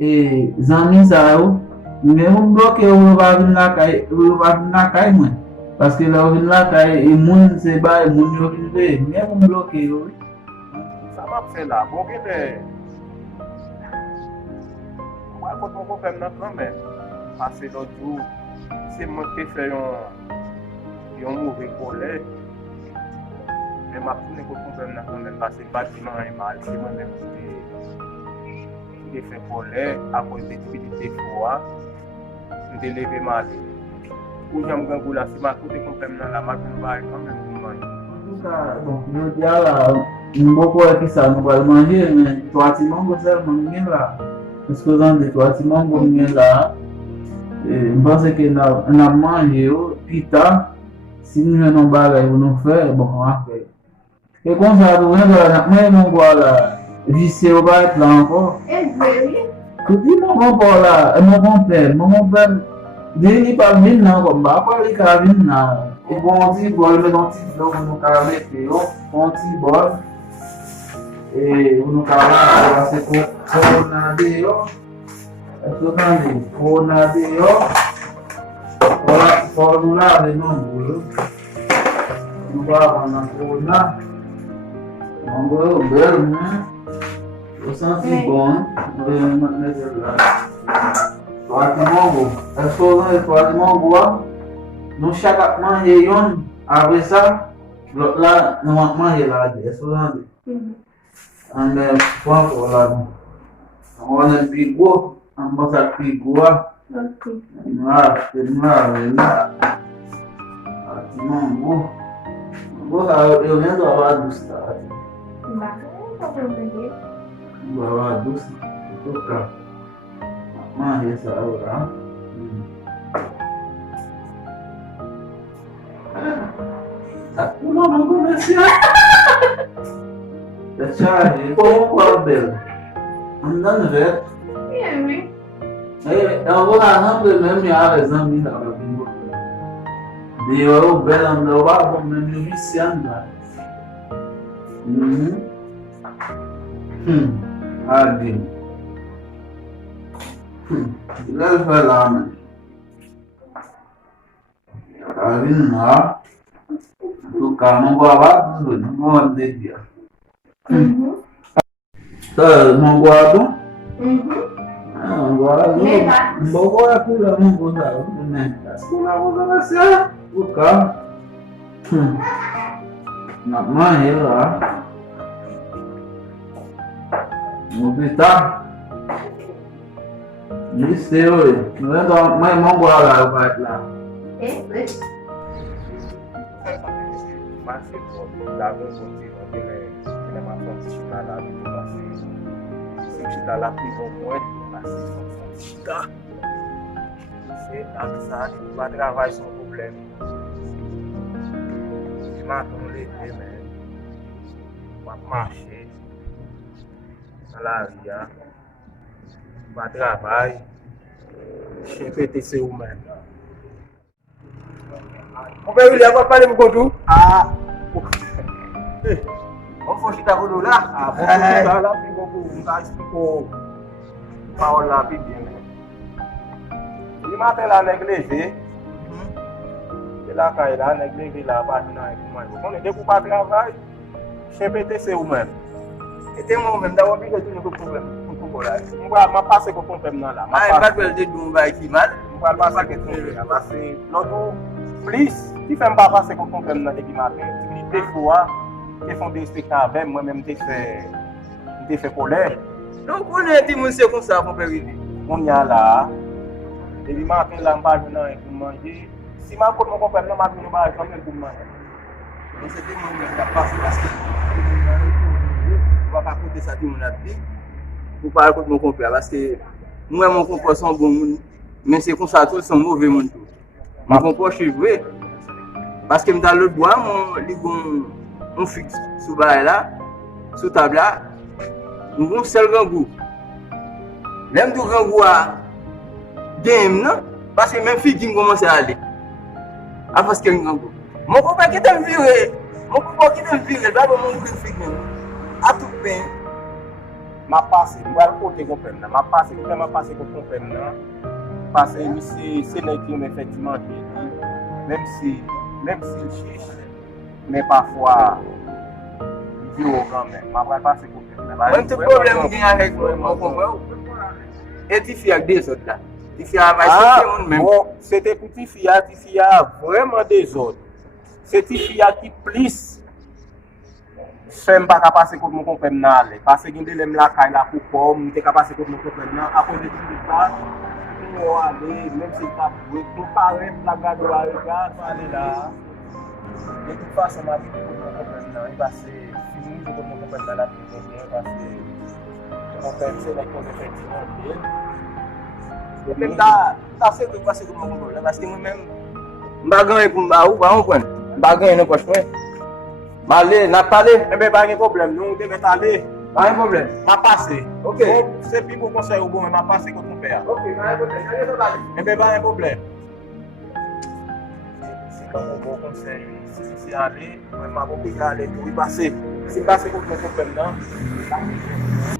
e zanmi sa yo, men moun bloke ou va vin la kay mwen. Paske la ou vin la kay, e moun se bay, moun yo vin ve, men moun bloke yo. Ça m'a fait là. Bon, moi, quand on peut faire quand même, parce que l'autre jour, c'est moi qui fais un mauvais collet. Mais ma tournée quand on fait quand même, parce que le bâtiment est mal, c'est moi-même qui fait collet à cause des difficultés froides. Je me levé mal. Pour j'aime grand goût là, si ma côté qu'on fait dans la machine va quand même pour manger. En tout cas, donc, je dis là, beaucoup de ça, nous allons manger, mais toi, tu manges seulement là. Parce que dans des toi, tu manges là. Je pense que nous avons mangé, puis tard, si nous avons bagage pour nous faire, bon, on va faire. Et comme ça, nous avons là, vissé au bas là encore. Tout dit mon père là, mon père, il pas venu là, comme bah, pas il a venu là. Et bon, dit, bon, le dentiste, donc, nous avons fait, on dit, bon, et nous avons fait, on a dit, formula de nombre. Nous avons un formula. Nombre bel, au sens bon, nous allons mettre là. Toi, tu manges. Est-ce que toi, tu manges? Nous chaque manger yon. Après ça, là, nous manger là. Est-ce que vous entendez? And point pour là. On a un pigot. On va faire pigot. Là, c'est là. Tu manges. Bon, eu vendo a lá do estado. Lá do estado. Mas essa hora. O nome comercial. Deixa como qual belo. Andando ver. Eu vou lá não porque mesmo já exame da Deu belo andou lá com meu viciando lá. Adi. Ele vai lá, mano. Tá vindo lá. Tu cara não vai lá, não vai andar dia. Tá, não guardo? Agora não vou apurar, não vou dar, né? Não vou dar certo. O carro. Na mãe lá. No hospital. Isso eu. Não é da mãe mão lá, vai lá. Mas se for, dá para continuar que ele é uma fonte lá, se está lá prisão com ele, tá. Se tá, vai gravar isso um problema. Se matam um leite, né? Uma marcha, salaria, vai gravar, chefe de seu humano. Como é que ele vai para o Godu? Vamos fugir da Godu lá? Vamos fugir lá, ficou explicou Paulo lá pedindo. Ele mata lá na igreja. Ele cai lá na igreja lá, bate na igreja. Quando ele deu para gravar, chefe de seu humano. E tem um momento da uma briga de um problema. Não vai passar com o problema lá. Mas vai perder de um vai aqui, mas não vai passar com o problema. Vai ser logo plus. Si fè m pa pase kon konpèm nan deki maten, si de fwa, te fon de spectacle, moi-même te fè kolè. Donc on est dit monsieur comme ça pour période. On y a là, et le matin là, m pa jounan pour manger. Si ma kote mon konpèm nan, ma jounan ba quand même pour manger. Donc c'est des moments qui passent parce que on va pas côté ça tout mon appli. Pour pas contre mon compère parce que moi mon compère sont bon monde, mais c'est comme ça tous sont mauvais monde. Ma compère je suis vrai. Parce que dans le bois, on fixe sous là, sous table là, nous avons seul grand goût. Même tout grand goût à game, non? Parce que même fille qui commence à aller. Ah, parce que grand goût. Mon copain qui t'aime virer, mon copain qui t'aime virer, là, mon copain qui t'aime à tout pain. ma pase, mwa kote kompren nan, ma pase kote kompren nan, pase mi se nèg ki yon effectivement même si le chiche, mais parfois il dit quand même, ma va passer kompren nan. Mwen te problem gen avèk mwen kompren. Et ti fi ak des autres là. Ti fi avay se moun même. Bon, c'était pour ti fia vraiment des autres. C'est ti fia qui plus fèm pa ka pase kote mwen kompren nan ale. Parce gen de lem la kay la pou kom, te ka pase kote mwen kompren nan, a cause de ti pa, pou ale, même si ta pou pare, la gado la regarde, ale la. De toute façon, ma vie kote mwen kompren nan, il va se fini kote mwen kompren nan la pou bien, parce que kompren se lèk kon effectivement bien. Même ta se ke pase kote mwen kompren nan, parce que mwen même mbagan e pou mba ou, ba ou pren. Mbagan e nan poche mwen. Malé, n'a parlé. Eh bien, pas de problème, nous devons aller. Pas de problème. M'a passé. Ok. Donc, c'est plus pour conseil au bon, mais m'a passé contre mon père. Ok, pas de problème. Eh bien, pas de problème. Si quand on bon conseil, si aller, moi, m'a bon aller pour y passer. Si passer contre mon père, non.